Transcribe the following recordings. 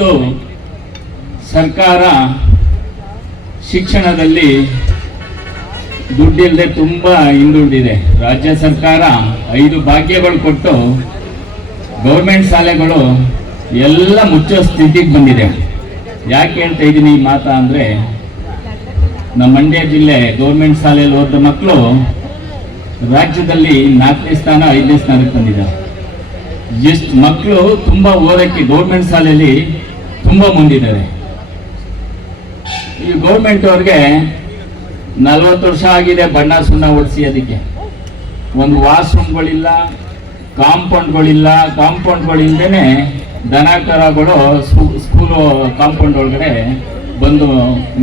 ಇವತ್ತು ಸರ್ಕಾರ ಶಿಕ್ಷಣದಲ್ಲಿ ದುಡ್ಡಿಲ್ಲದೆ ತುಂಬ ಹಿಂದುಳಿದಿದೆ. ರಾಜ್ಯ ಸರ್ಕಾರ 5 ಭಾಗ್ಯಗಳು ಕೊಟ್ಟು ಗೌರ್ಮೆಂಟ್ ಶಾಲೆಗಳು ಎಲ್ಲ ಮುಚ್ಚೋ ಸ್ಥಿತಿಗೆ ಬಂದಿದೆ. ಯಾಕೆ ಹೇಳ್ತಾ ಇದ್ದೀನಿ ಈ ಮಾತಾ ಅಂದರೆ, ನಮ್ಮ ಮಂಡ್ಯ ಜಿಲ್ಲೆ ಗೌರ್ಮೆಂಟ್ ಶಾಲೆಯಲ್ಲಿ ಓದಿದ ಮಕ್ಕಳು ರಾಜ್ಯದಲ್ಲಿ 4ನೇ ಸ್ಥಾನ 5ನೇ ಸ್ಥಾನಕ್ಕೆ ಬಂದಿದ್ದಾರೆ. ಎಷ್ಟು ಮಕ್ಕಳು ತುಂಬ ಓದಕ್ಕೆ ಗೌರ್ಮೆಂಟ್ ಶಾಲೆಯಲ್ಲಿ ತುಂಬ ಮುಂದಿದ್ದಾರೆ. ಈ ಗೌರ್ಮೆಂಟ್ ಅವ್ರಿಗೆ 40 ವರ್ಷ ಆಗಿದೆ ಬಣ್ಣ ಸುಣ್ಣ ಹೊಡಿಸಿ, ಅದಕ್ಕೆ ಒಂದು ವಾಶ್ರೂಮ್ಗಳಿಲ್ಲ, ಕಾಂಪೌಂಡ್ಗಳಿಲ್ಲದೇ ದನ ಕರಗಳು ಸ್ಕೂಲು ಕಾಂಪೌಂಡ್ ಒಳಗಡೆ ಬಂದು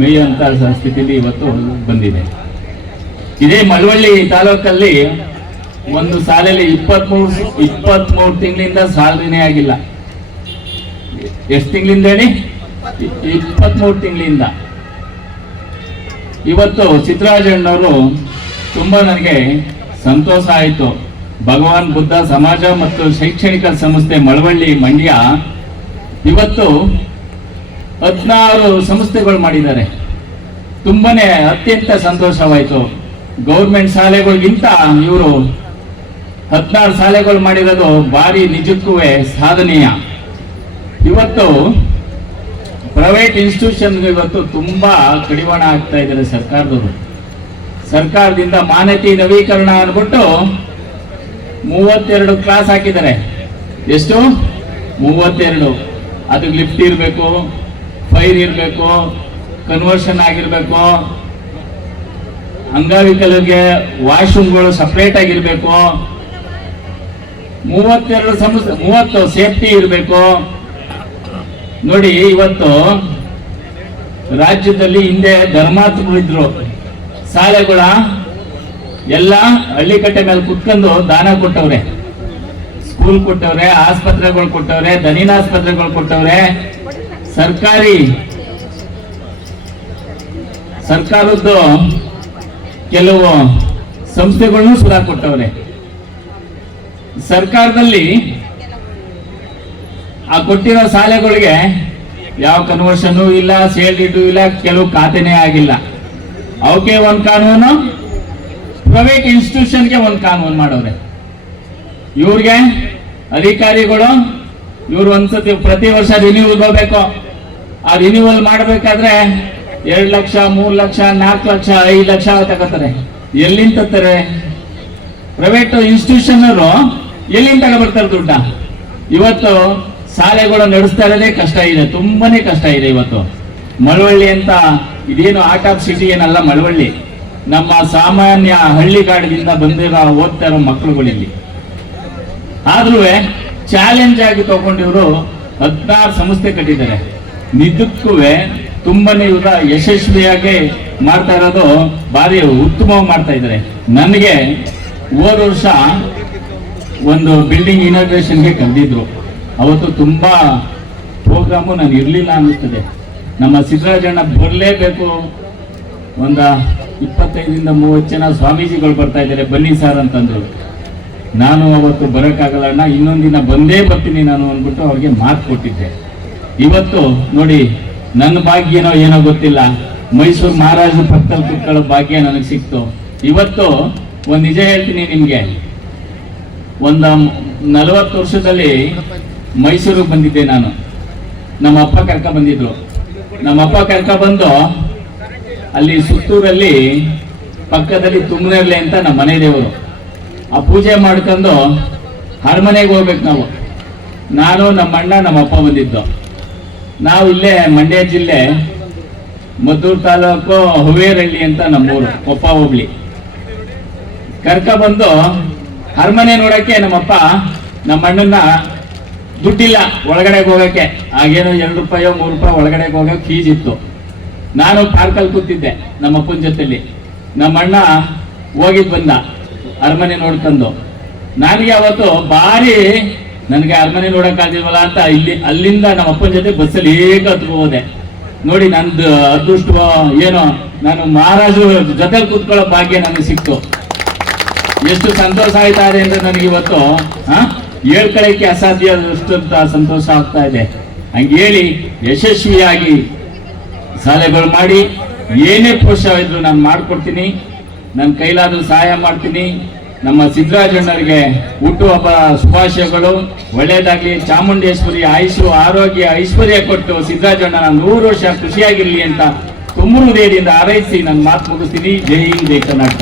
ಮೇಯುವಂಥ ಸ್ಥಿತಿಲಿ ಇವತ್ತು ಬಂದಿದೆ. ಇದೇ ಮಳವಳ್ಳಿ ತಾಲೂಕಲ್ಲಿ ಒಂದು ಶಾಲೆಯಲ್ಲಿ 23 ತಿಂಗಳಿಂದ ಸ್ಯಾಲರಿನೇ ಆಗಿಲ್ಲ. ಎಷ್ಟು ತಿಂಗಳಿಂದ ಹೇಳಿ? 23 ತಿಂಗಳಿಂದ. ಇವತ್ತು ಸಿದ್ದರಾಜಣ್ಣವರು ತುಂಬ ನನಗೆ ಸಂತೋಷ ಆಯಿತು. ಭಗವಾನ್ ಬುದ್ಧ ಸಮಾಜ ಮತ್ತು ಶೈಕ್ಷಣಿಕ ಸಂಸ್ಥೆ ಮಳವಳ್ಳಿ ಮಂಡ್ಯ ಇವತ್ತು 16 ಸಂಸ್ಥೆಗಳು ಮಾಡಿದ್ದಾರೆ. ತುಂಬನೇ ಅತ್ಯಂತ ಸಂತೋಷವಾಯಿತು. ಗೌರ್ಮೆಂಟ್ ಶಾಲೆಗಳಿಗಿಂತ ಇವರು 16 ಶಾಲೆಗಳು ಮಾಡಿರೋದು ಭಾರಿ ನಿಜಕ್ಕೂ ಸಾಧನೀಯ. ಇವತ್ತು ಪ್ರೈವೇಟ್ ಇನ್ಸ್ಟಿಟ್ಯೂಷನ್ಗೆ ಇವತ್ತು ತುಂಬಾ ಕಡಿವಾಣ ಆಗ್ತಾ ಇದ್ದಾರೆ ಸರ್ಕಾರದವರು. ಸರ್ಕಾರದಿಂದ ಮಾನ್ಯತೆ ನವೀಕರಣ ಅನ್ಬಿಟ್ಟು 32 ಕ್ಲಾಸ್ ಹಾಕಿದ್ದಾರೆ. ಎಷ್ಟು? 32. ಅದಕ್ಕೆ ಲಿಫ್ಟ್ ಇರಬೇಕು, ಫೈರ್ ಇರಬೇಕು, ಕನ್ವರ್ಷನ್ ಆಗಿರ್ಬೇಕು, ಅಂಗವಿಕಲರಿಗೆ ವಾಶ್ರೂಮ್ಗಳು ಸಪ್ರೇಟ್ ಆಗಿರ್ಬೇಕು, 30 ಸೇಫ್ಟಿ ಇರಬೇಕು. ನೋಡಿ, ಇವತ್ತು ರಾಜ್ಯದಲ್ಲಿ ಹಿಂದೆ ಧರ್ಮಾತ್ಮರಿದ್ರು, ಶಾಲೆಗಳ ಎಲ್ಲ ಹಳ್ಳಿಕಟ್ಟೆ ಮೇಲೆ ಕುತ್ಕೊಂಡು ದಾನ ಕೊಟ್ಟವ್ರೆ, ಸ್ಕೂಲ್ ಕೊಟ್ಟವ್ರೆ, ಆಸ್ಪತ್ರೆಗಳು ಕೊಟ್ಟವ್ರೆ, ದನಿನ ಆಸ್ಪತ್ರೆಗಳು ಕೊಟ್ಟವ್ರೆ, ಸರ್ಕಾರದ್ದು ಕೆಲವು ಸಂಸ್ಥೆಗಳನ್ನು ಸುಧಾ ಕೊಟ್ಟವ್ರೆ. ಸರ್ಕಾರದಲ್ಲಿ ಆ ಕೊಟ್ಟಿರೋ ಶಾಲೆಗಳಿಗೆ ಯಾವ ಕನ್ವರ್ಷನ್ ಇಲ್ಲ, ಸೇಲ್ ಇಡು ಇಲ್ಲ, ಕೆಲವು ಖಾತೆನೇ ಆಗಿಲ್ಲ. ಅವಕ್ಕೆ ಒಂದು ಕಾನೂನು, ಪ್ರೈವೇಟ್ ಇನ್ಸ್ಟಿಟ್ಯೂಷನ್ಗೆ ಒಂದು ಕಾನೂನು ಮಾಡವ್ರೆ. ಇವ್ರಿಗೆ ಅಧಿಕಾರಿಗಳು ಇವ್ರು ಒಂದ್ಸತಿ ಪ್ರತಿ ವರ್ಷ ರಿನ್ಯೂವಲ್ ಹೋಗ್ಬೇಕು. ಆ ರಿನ್ಯೂವಲ್ ಮಾಡಬೇಕಾದ್ರೆ 2 ಲಕ್ಷ, 3 ಲಕ್ಷ, 4 ಲಕ್ಷ, 5 ಲಕ್ಷ ತಗೋತಾರೆ. ಎಲ್ಲಿಂದ ತರ್ತಾರೆ? ಪ್ರೈವೇಟ್ ಇನ್ಸ್ಟಿಟ್ಯೂಷನ್ ಅವರು ಎಲ್ಲಿಂದ ತಗೊಬರ್ತಾರೆ ದುಡ್ಡ? ಇವತ್ತು ಶಾಲೆಗಳು ನಡೆಸ್ತಾ ಇರೋದೇ ಕಷ್ಟ ಇದೆ, ತುಂಬಾನೇ ಕಷ್ಟ ಇದೆ. ಇವತ್ತು ಮಳವಳ್ಳಿ ಅಂತ ಇದೇನು ಆರ್ಟ್ ಆಫ್ ಸಿಟಿ ಏನಲ್ಲ, ಮಳವಳ್ಳಿ ನಮ್ಮ ಸಾಮಾನ್ಯ ಹಳ್ಳಿಗಾಡದಿಂದ ಬಂದಿರೋ ಓದ್ತಾ ಇರೋ ಮಕ್ಕಳುಗಳಿಲ್ಲಿ. ಆದ್ರೂ ಚಾಲೆಂಜ್ ಆಗಿ ತಗೊಂಡಿವರು 16 ಸಂಸ್ಥೆ ಕಟ್ಟಿದ್ದಾರೆ. ನಿಜಕ್ಕೂ ತುಂಬಾನೇ ಇವರ ಯಶಸ್ವಿಯಾಗಿ ಮಾಡ್ತಾ ಇರೋದು, ಭಾರಿ ಉತ್ತಮವಾಗಿ ಮಾಡ್ತಾ ಇದ್ದಾರೆ. ನನಗೆ ಹೋದ ವರ್ಷ ಒಂದು ಬಿಲ್ಡಿಂಗ್ ಇನಾಗ್ರೇಷನ್ಗೆ ಕರೆದಿದ್ರು. ಅವತ್ತು ತುಂಬಾ ಪ್ರೋಗ್ರಾಮು ನಾನು ಇರಲಿಲ್ಲ ಅನ್ನಿಸ್ತದೆ. ನಮ್ಮ ಸಿದ್ದರಾಜಣ್ಣ ಬರಲೇಬೇಕು, ಒಂದು 25ರಿಂದ 30 ಜನ ಸ್ವಾಮೀಜಿಗಳು ಬರ್ತಾ ಇದ್ದಾರೆ, ಬನ್ನಿ ಸರ್ ಅಂತಂದ್ರು. ನಾನು ಅವತ್ತು ಬರೋಕ್ಕಾಗಲ್ಲ ಅಣ್ಣ, ಇನ್ನೊಂದು ದಿನ ಬಂದೇ ಬರ್ತೀನಿ ನಾನು ಅಂದ್ಬಿಟ್ಟು ಅವ್ರಿಗೆ ಮಾತು ಕೊಟ್ಟಿದ್ದೆ. ಇವತ್ತು ನೋಡಿ, ನನ್ನ ಭಾಗ್ಯನೋ ಏನೋ ಗೊತ್ತಿಲ್ಲ, ಮೈಸೂರು ಮಹಾರಾಜರ ಪಕ್ಕದಲ್ಲಿ ಕುತ್ಕೊಳ್ಳೋ ಭಾಗ್ಯ ನನಗೆ ಸಿಕ್ತು. ಇವತ್ತು ಒಂದು ನಿಜ ಹೇಳ್ತೀನಿ ನಿಮಗೆ, ಒಂದು 40 ವರ್ಷದಲ್ಲಿ ಮೈಸೂರಿಗೆ ಬಂದಿದ್ದೆ ನಾನು. ನಮ್ಮ ಅಪ್ಪ ಕರ್ಕ ಬಂದಿದ್ರು. ನಮ್ಮಪ್ಪ ಕರ್ಕ ಬಂದು ಅಲ್ಲಿ ಸುತ್ತೂರಲ್ಲಿ ಪಕ್ಕದಲ್ಲಿ ತುಮನೇರ್ಲೆ ಅಂತ ನಮ್ಮ ಮನೆ ದೇವರು, ಆ ಪೂಜೆ ಮಾಡ್ಕೊಂಡು ಅರಮನೆಗೆ ಹೋಗ್ಬೇಕು ನಾವು. ನಾನು, ನಮ್ಮ ಅಣ್ಣ, ನಮ್ಮ ಅಪ್ಪ ಬಂದಿದ್ದು. ನಾವು ಇಲ್ಲೇ ಮಂಡ್ಯ ಜಿಲ್ಲೆ ಮದ್ದೂರು ತಾಲೂಕು ಹುವೇರಹಳ್ಳಿ ಅಂತ ನಮ್ಮೂರು, ಕೊಪ್ಪ ಹೋಗ್ಲಿ. ಕರ್ಕ ಬಂದು ಅರಮನೆ ನೋಡಕ್ಕೆ ನಮ್ಮಪ್ಪ ನಮ್ಮ ಅಣ್ಣನ ದುಡ್ಡಿಲ್ಲ ಒಳಗಡೆಗೆ ಹೋಗಕ್ಕೆ. ಆಗೇನೋ 2 ರೂಪಾಯೋ 3 ರೂಪಾಯಿ ಒಳಗಡೆಗೆ ಹೋಗಕ್ಕೆ ಫೀಸ್ ಇತ್ತು. ನಾನು ಪಾರ್ಕಲ್ಲಿ ಕೂತಿದ್ದೆ ನಮ್ಮ ಅಪ್ಪನ ಜೊತೆಲಿ. ನಮ್ಮ ಅಣ್ಣ ಹೋಗಿದ್ ಬಂದ ಅರಮನೆ ನೋಡ್ಕೊಂಡು. ನನಗೆ ಅವತ್ತು ಭಾರಿ ನನಗೆ ಅರಮನೆ ನೋಡಕ್ಕಾಗಿಲ್ವಲ್ಲ ಅಂತ ಅಲ್ಲಿಂದ ನಮ್ಮ ಅಪ್ಪನ ಜೊತೆ ಬಸ್ಸಲ್ಲಿ ಹೇಗೆ ಹತ್ಕೊ ಹೋದೆ. ನೋಡಿ, ನಂದು ಅದೃಷ್ಟ ಏನೋ, ನಾನು ಮಹಾರಾಜರು ಜೊತೆಲಿ ಕೂತ್ಕೊಳ್ಳೋ ಭಾಗ್ಯ ನನಗೆ ಸಿಕ್ತು. ಎಷ್ಟು ಸಂತೋಷ ಆಯ್ತಾ ಇದೆ ಅಂದ್ರೆ ನನಗೆ ಇವತ್ತು ಹೇಳ್ಕೊಳ್ಳಕ್ಕೆ ಅಸಾಧ್ಯ ಅಷ್ಟಂತ ಸಂತೋಷ ಆಗ್ತಾ ಇದೆ. ಹಂಗೇಳಿ ಯಶಸ್ವಿಯಾಗಿ ಶಾಲೆಗಳು ಮಾಡಿ ಏನೇ ಪ್ರೋತ್ಸಾಹ ಇದ್ರು ನಾನು ಮಾಡಿಕೊಡ್ತೀನಿ, ನನ್ನ ಕೈಲಾದ್ರೂ ಸಹಾಯ ಮಾಡ್ತೀನಿ. ನಮ್ಮ ಸಿದ್ದರಾಜಣ್ಣರಿಗೆ ಹುಟ್ಟುಹಬ್ಬ ಶುಭಾಶಯಗಳು, ಒಳ್ಳೇದಾಗ್ಲಿ. ಚಾಮುಂಡೇಶ್ವರಿ ಆಯುಷು ಆರೋಗ್ಯ ಐಶ್ವರ್ಯ ಕೊಟ್ಟು ಸಿದ್ದರಾಜಣ್ಣ 100 ವರ್ಷ ಖುಷಿಯಾಗಿರ್ಲಿ ಅಂತ ತುಂಬ ಹೃದಯದಿಂದ ಹಾರೈಸಿ ನನ್ನ ಮಾತು ಮುಗಿಸ್ತೀನಿ. ಜೈ ಹಿಂದ್, ಜೈ ಕರ್ನಾಟಕ.